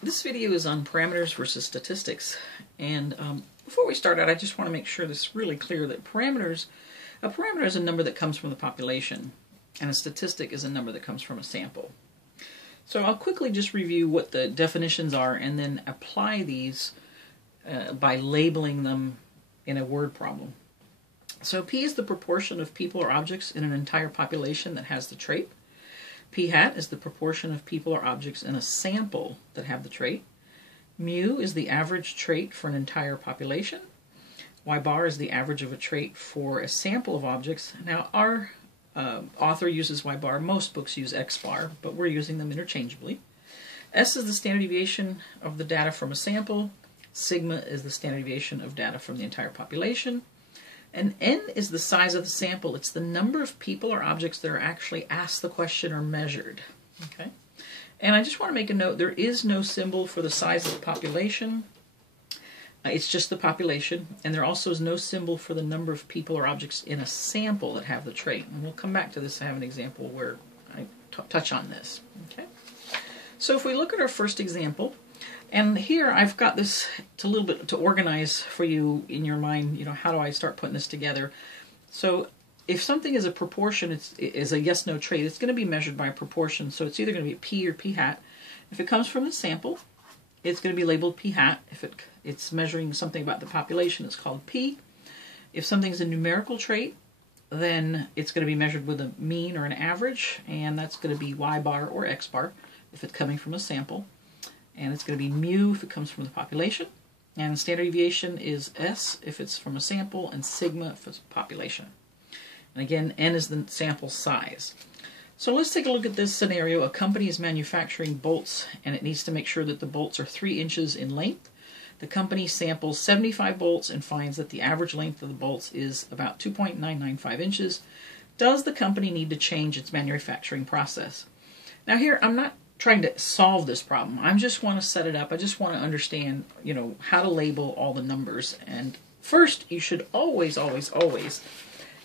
This video is on parameters versus statistics, and before we start out, I just want to make sure this is really clear that a parameter is a number that comes from the population, and a statistic is a number that comes from a sample. So I'll quickly just review what the definitions are and then apply these by labeling them in a word problem. So P is the proportion of people or objects in an entire population that has the trait. P hat is the proportion of people or objects in a sample that have the trait. Mu is the average trait for an entire population. Y bar is the average of a trait for a sample of objects. Now our author uses Y bar, most books use X bar, but we're using them interchangeably. S is the standard deviation of the data from a sample. Sigma is the standard deviation of data from the entire population. And N is the size of the sample. It's the number of people or objects that are actually asked the question or measured. Okay? And I just want to make a note, there is no symbol for the size of the population. It's just the population. And there also is no symbol for the number of people or objects in a sample that have the trait. And we'll come back to this. I have an example where I touch on this. Okay? So if we look at our first example, and here I've got this a little bit to organize for you in your mind, how do I start putting this together? So if something is a proportion, is a yes-no trait, it's going to be measured by a proportion. So it's either going to be P or P hat. If it comes from a sample, it's going to be labeled P hat. If it's measuring something about the population, it's called P. If something's a numerical trait, then it's going to be measured with a mean or an average, and that's going to be Y bar or X bar if it's coming from a sample. And it's going to be mu if it comes from the population. And standard deviation is S if it's from a sample, and sigma if it's population. And again, N is the sample size. So let's take a look at this scenario. A company is manufacturing bolts, and it needs to make sure that the bolts are 3 inches in length. The company samples 75 bolts and finds that the average length of the bolts is about 2.995 inches. Does the company need to change its manufacturing process? Now here, I'm not trying to solve this problem. I just want to set it up. I just want to understand, how to label all the numbers. And first, you should always, always, always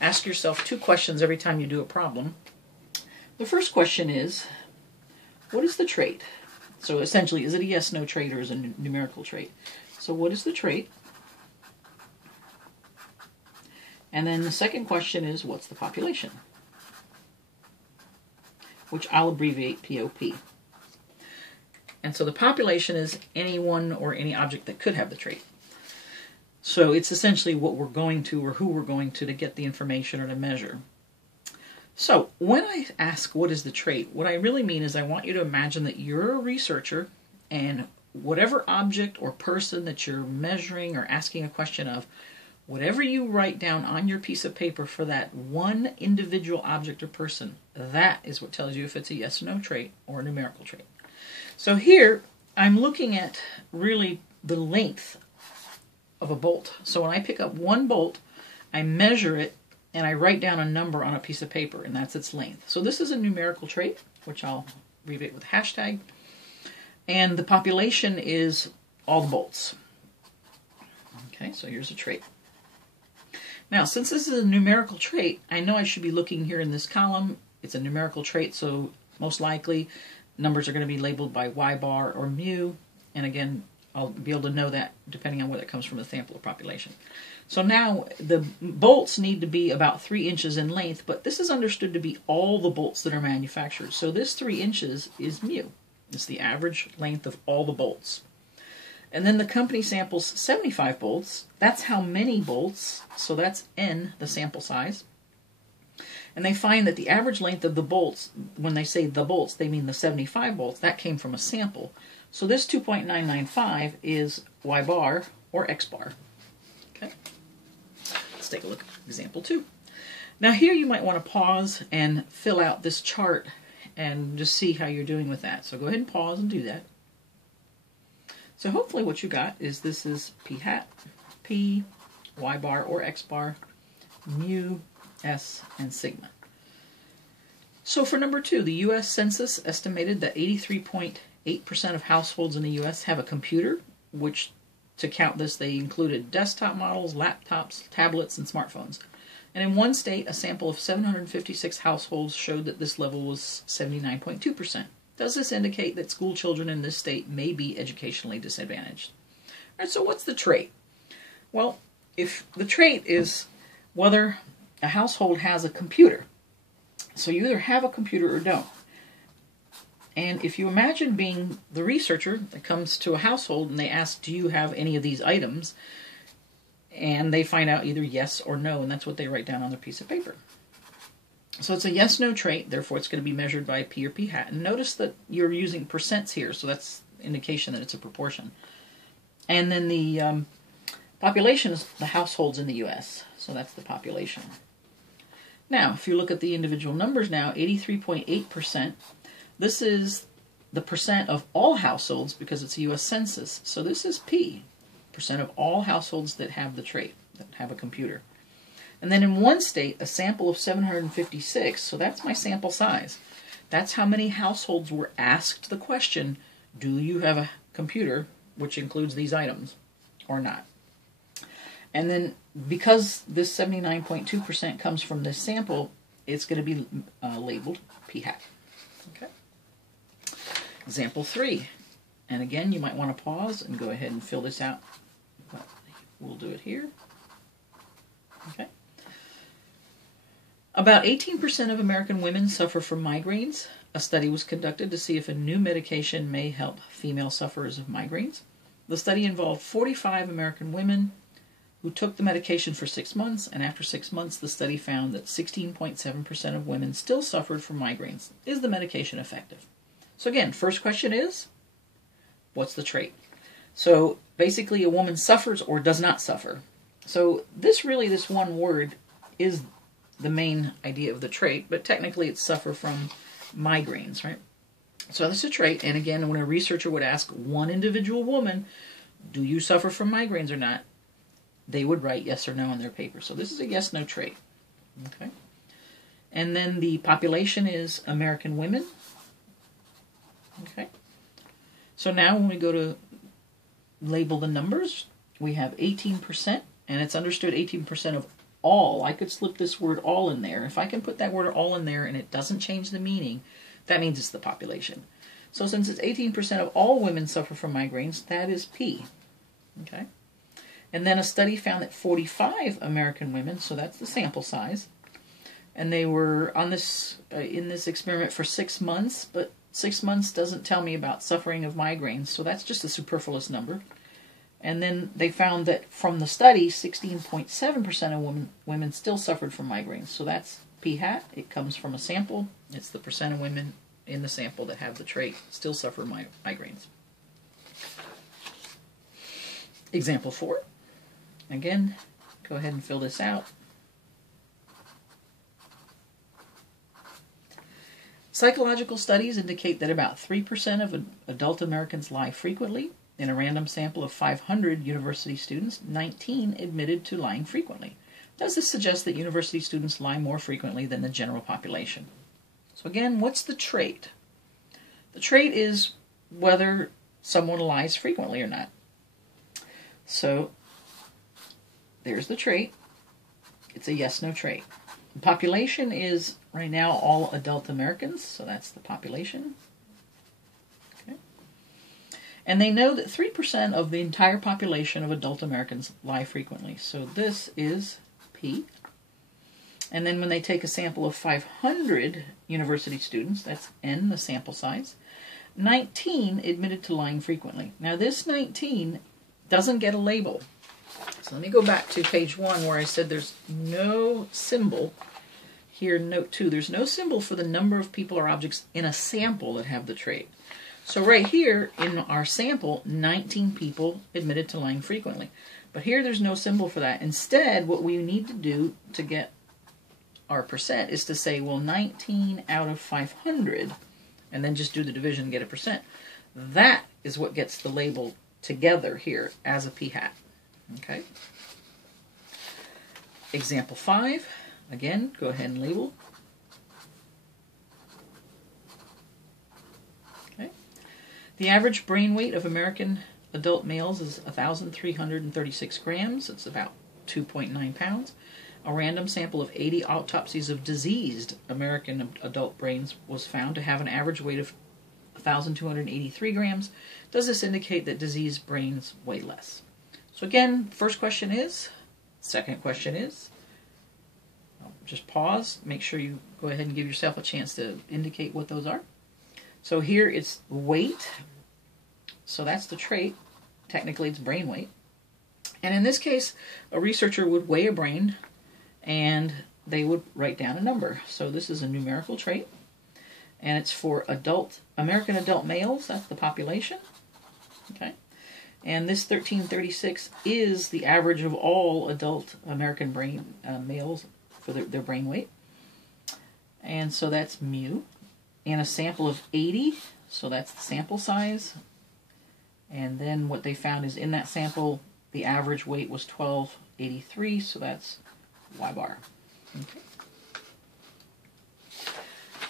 ask yourself 2 questions every time you do a problem. The first question is, what is the trait? So essentially, is it a yes-no trait or is it a numerical trait? So what is the trait? And then the second question is, what's the population? Which I'll abbreviate POP. And so the population is anyone or any object that could have the trait. So it's essentially what we're going to or who we're going to get the information or to measure. So when I ask what is the trait, what I really mean is I want you to imagine that you're a researcher, and whatever object or person that you're measuring or asking a question of, whatever you write down on your piece of paper for that one individual object or person, that is what tells you if it's a yes or no trait or a numerical trait. So here, I'm looking at really the length of a bolt. So when I pick up one bolt, I measure it, and I write down a number on a piece of paper, and that's its length. So this is a numerical trait, which I'll abbreviate with hashtag. And the population is all the bolts. Okay, so here's a trait. Now, since this is a numerical trait, I know I should be looking here in this column. It's a numerical trait, so most likely numbers are going to be labeled by Y bar or mu. And again, I'll be able to know that depending on whether it comes from a sample or population. So now the bolts need to be about 3 inches in length, but this is understood to be all the bolts that are manufactured. So this 3 inches is mu. It's the average length of all the bolts. And then the company samples 75 bolts. That's how many bolts, so that's N, the sample size. And they find that the average length of the bolts, when they say the bolts, they mean the 75 bolts. That came from a sample. So this 2.995 is Y bar or X bar. Okay. Let's take a look at example 2. Now here you might want to pause and fill out this chart and just see how you're doing with that. So go ahead and pause and do that. So hopefully what you got is this is P hat, P, Y bar or X bar, mu, S, and sigma. So for number 2, the U.S. Census estimated that 83.8% of households in the U.S. have a computer, which to count this they included desktop models, laptops, tablets, and smartphones. And in one state, a sample of 756 households showed that this level was 79.2%. Does this indicate that school children in this state may be educationally disadvantaged? All right, so what's the trait? Well, if the trait is whether a household has a computer, so you either have a computer or don't. And if you imagine being the researcher that comes to a household and they ask, do you have any of these items? And they find out either yes or no, and that's what they write down on their piece of paper. So it's a yes-no trait, therefore it's going to be measured by P or P hat. And notice that you're using percents here, so that's indication that it's a proportion. And then the population is the households in the U.S., so that's the population. Now, if you look at the individual numbers now, 83.8%, this is the percent of all households because it's a U.S. Census. So this is P, percent of all households that have the trait, that have a computer. And then in one state, a sample of 756, so that's my sample size. That's how many households were asked the question, do you have a computer, which includes these items, or not? And then because this 79.2% comes from this sample, it's going to be labeled P hat. Okay. Example 3. And again, you might want to pause and go ahead and fill this out. But we'll do it here. Okay. About 18% of American women suffer from migraines. A study was conducted to see if a new medication may help female sufferers of migraines. The study involved 45 American women who took the medication for 6 months, and after 6 months, the study found that 16.7% of women still suffered from migraines. Is the medication effective? So again, first question is, what's the trait? So basically, a woman suffers or does not suffer. So this one word is the main idea of the trait, but technically it's suffer from migraines, right? So this is a trait, and again, when a researcher would ask one individual woman, do you suffer from migraines or not? They would write yes or no on their paper. So this is a yes-no trait. Okay. And then the population is American women. Okay. So now when we go to label the numbers, we have 18%, and it's understood 18% of all. I could slip this word all in there. If I can put that word all in there and it doesn't change the meaning, that means it's the population. So since it's 18% of all women suffer from migraines, that is P. Okay. And then a study found that 45 American women, so that's the sample size, and they were on this in this experiment for 6 months, but 6 months doesn't tell me about suffering of migraines, so that's just a superfluous number. And then they found that from the study, 16.7% of women still suffered from migraines, so that's P hat. It comes from a sample. It's the percent of women in the sample that have the trait still suffer migraines. Example 4. Again, go ahead and fill this out. Psychological studies indicate that about 3% of adult Americans lie frequently. In a random sample of 500 university students, 19 admitted to lying frequently. Does this suggest that university students lie more frequently than the general population? So again, what's the trait? The trait is whether someone lies frequently or not. So there's the trait. It's a yes-no trait. The population is right now all adult Americans, so that's the population. Okay. And they know that 3% of the entire population of adult Americans lie frequently. So this is P. And then when they take a sample of 500 university students, that's N, the sample size, 19 admitted to lying frequently. Now this 19 doesn't get a label. So let me go back to page 1 where I said there's no symbol. Here, note 2, there's no symbol for the number of people or objects in a sample that have the trait. So right here in our sample, 19 people admitted to lying frequently. But here there's no symbol for that. Instead, what we need to do to get our percent is to say, well, 19 out of 500, and then just do the division and get a percent. That is what gets the label together here as a P hat. Okay. Example 5. Again, go ahead and label. Okay. The average brain weight of American adult males is 1,336 grams. It's about 2.9 pounds. A random sample of 80 autopsies of diseased American adult brains was found to have an average weight of 1,283 grams. Does this indicate that diseased brains weigh less? So again, first question is, second question is, just pause, make sure you go ahead and give yourself a chance to indicate what those are. So here it's weight, so that's the trait. Technically it's brain weight. And in this case, a researcher would weigh a brain and they would write down a number. So this is a numerical trait, and it's for American adult males, that's the population. Okay. And this 1336 is the average of all adult American males for their brain weight. And so that's mu. And a sample of 80, so that's the sample size. And then what they found is in that sample, the average weight was 1283, so that's Y bar. Okay.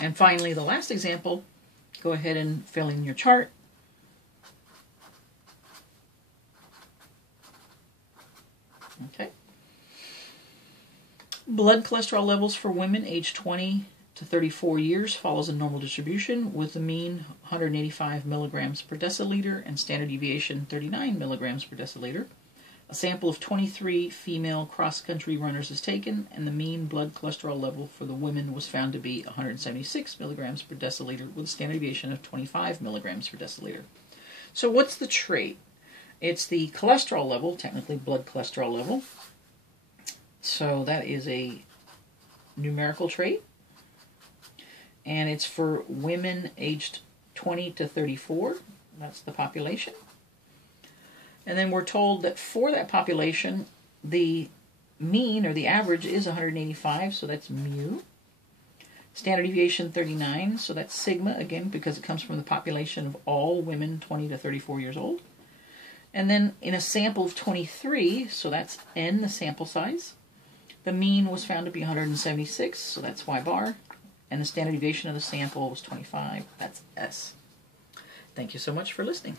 And finally, the last example, go ahead and fill in your chart. Okay. Blood cholesterol levels for women aged 20 to 34 years follows a normal distribution with a mean 185 milligrams per deciliter and standard deviation 39 milligrams per deciliter. A sample of 23 female cross-country runners is taken, and the mean blood cholesterol level for the women was found to be 176 milligrams per deciliter with a standard deviation of 25 milligrams per deciliter. So what's the trait? It's the cholesterol level, technically blood cholesterol level. So that is a numerical trait. And it's for women aged 20 to 34. That's the population. And then we're told that for that population, the mean or the average is 185, so that's mu. Standard deviation 39, so that's sigma, again, because it comes from the population of all women 20 to 34 years old. And then in a sample of 23, so that's n, the sample size, the mean was found to be 176, so that's Y bar. And the standard deviation of the sample was 25, that's S. Thank you so much for listening.